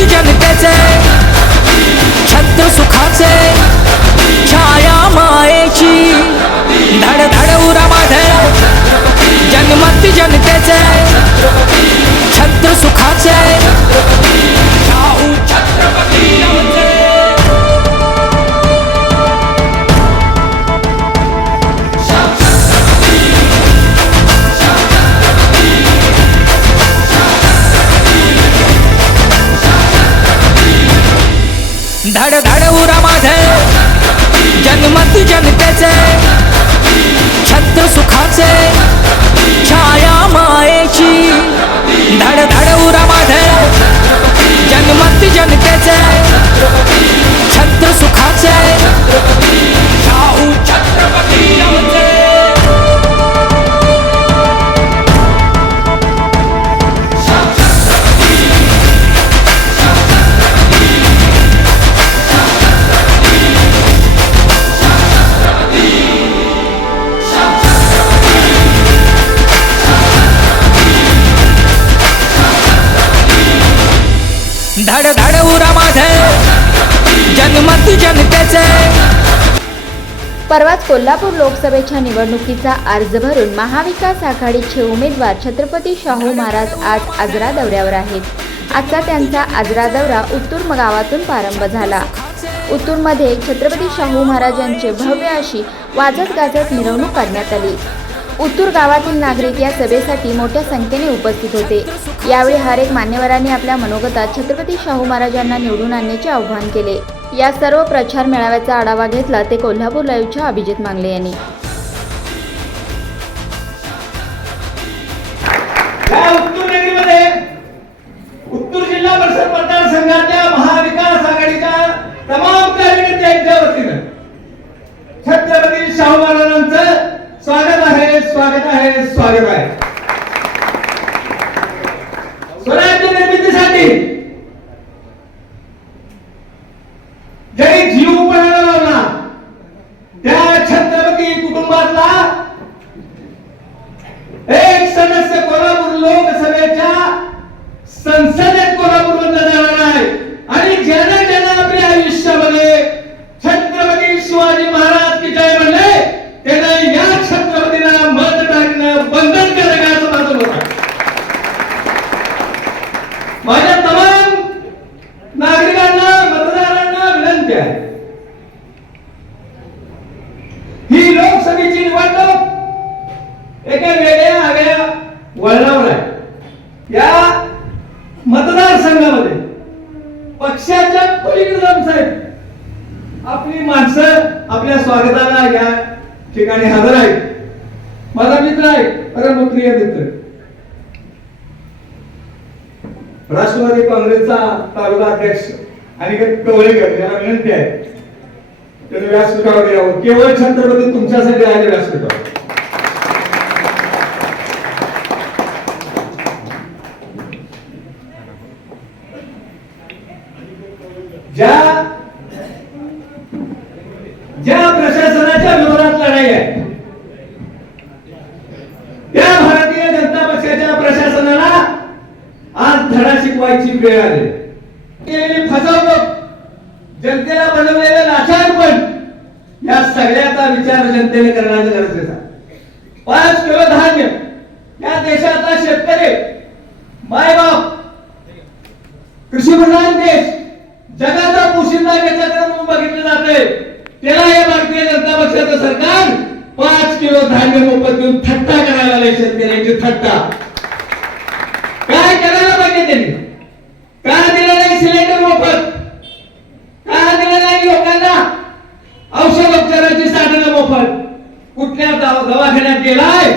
you got me better. परवाच कोल्हापूर लोकसभेच्या निवडणुकीचा अर्ज भरून महाविकास आघाडीचे उमेदवार छत्रपती शाहू महाराज आज आजरा दौऱ्यावर आहेत. आजचा त्यांचा आजरा दौरा उत्तूर गावातून प्रारंभ झाला. उत्तूरमध्ये छत्रपती शाहू महाराजांचे भव्य अशी वाजत गाजत मिरवणूक काढण्यात आली. उत्तूर गावातील नागरिक या सभेसाठी मोठ्या संख्येने उपस्थित होते. यावेळी हरेक मान्यवरांनी आपल्या मनोगतात छत्रपती शाहू महाराजांना निवडून आणण्याचे आवाहन केले. या सर्व प्रचार मेळाव्याचा आढावा घेतला ते कोल्हापूर लाईव्हच्या अभिजित मांगले यांनी. उत्तर जिल्हा परिषद मतदारसंघाच्या महाविकास आघाडीच्या तमाम कार्यकर्त्यांच्या वतीनं छत्रपती शाहू महाराजांचं स्वागत आहे स्वागत आहे स्वागत आहे स्वराज्य निर्मितीसाठी ज्यांनी जीव पणाला लावला त्या छत्रपती कुटुंबातला एक सदस्य कोल्हापूर लोकसभेच्या संसदेत कोल्हापूर मधला जाणार आहे. आणि ज्यानं ज्यानं आपल्या आयुष्यामध्ये छत्रपती शिवाजी महाराज की जय म्हणले त्यानं या छत्रपतीला मत टाकणं बंधनकारक आहे असं माझं मत आहे. माझ्या तमाम नागरिकांना मतदारांना विनंती आहे ही लोकसभेची निवडणूक एका वेगळ्या आगळ्या वळणावर आहे या मतदारसंघामध्ये पक्षाच्या पलीकडे जाऊन साहेब आपली माणसं आपल्या स्वागताला या ठिकाणी हजर आहेत. माझा मित्र आहे परम प्रिय मित्र. राष्ट्रवादी काँग्रेसचा तालुका अध्यक्ष आणि कवळेकर यांना विनंती आहे त्यांनी व्यासपीठावर यावं. केवळ छत्रपती तुमच्यासाठी आले व्यासपीठावर. ज्या ज्या प्रशासनाच्या विरोधात लढाई आहे त्या भारतीय जनता पक्षाच्या प्रशासनाला आज धडा शिकवायची वेळ आली. फसवणूक जनतेला बनवलेलं लाचारपण या सगळ्याचा विचार जनतेने करण्याचं गरजेचं पाच किलो धान्य या देशातला शेतकरी मायबाप कृषी प्रधान देश जगाचा पोशिंदा त्याच्याकडे म्हणून बघितलं जाते त्याला हे भारतीय जनता पक्षाचं सरकार पाच किलो धान्य मोफत देऊन थट्टा करायला लागले शेतकऱ्यांची थट्टा. काय करायला पाहिजे त्यांनी? का दिलं नाही सिलेंडर मोफत? का दिलं नाही लोकांना? औषध उपचाराची साधनं मोफत. कुठल्या दवाखान्यात गेलाय?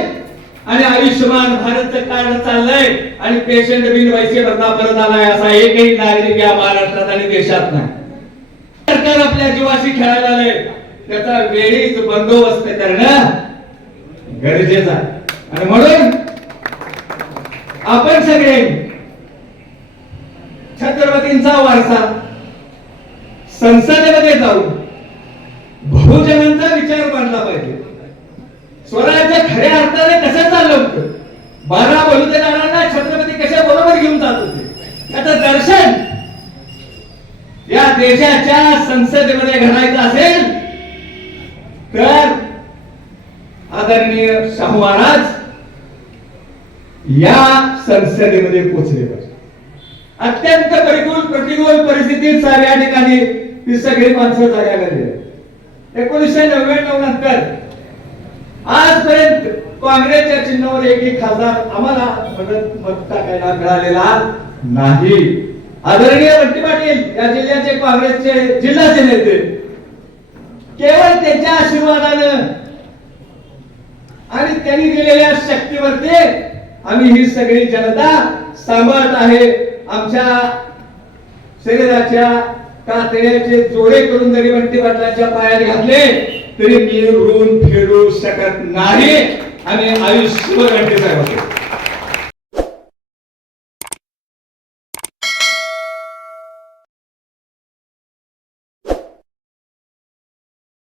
आणि आयुष्यमान भारतचं कार्ड चाललंय आणि पेशंट बिन पैसे भरता परत आलाय असा एकही नागरिक या महाराष्ट्रात आणि देशात नाही. सरकार आपल्या जीवाशी खेळायला आलंय. त्याचा वेळीच बंदोबस्त करणं गरजेचं आहे. आणि म्हणून आपण सगळे छत्रपतींचा वारसा संसदेमध्ये जाऊन बहुजनांचा विचार मांडला पाहिजे. स्वराज्य खऱ्या अर्थाने कसं बारा बलुतेदारांना छत्रपती कशा बरोबर घेऊन जात होते. याचं दर्शन या देशाच्या संसदेमध्ये घडायचं असेल तर आदरणीय शाहू महाराज या संसदेमध्ये पोहोचले पाहिजे. अत्यंत प्रतिकूल प्रतिकूल परिस्थितीत साहेब या ठिकाणी ती सगळी माणसं जागा लागली एकोणीसशे नव्याण्णव नंतर आजपर्यंत काँग्रेसच्या चिन्हावर एक एक खासदार आम्हाला मदत मत टाकायला मिळालेला नाही. आदरणीय बंटी पाटील या जिल्ह्याचे काँग्रेसचे जिल्ह्याचे नेते केवळ त्यांच्या आशीर्वादानं आणि त्यांनी दिलेल्या शक्तीवरती आम्ही ही सगळी जनता सांभाळत आहे. आमच्या शरीराच्या कातड्याचे जोडे करून जरी बंटी पाटलांच्या पायात घातले तरी मी ऋण फेडू शकत नाही. आणि आयुष्यभर बंटी साहेब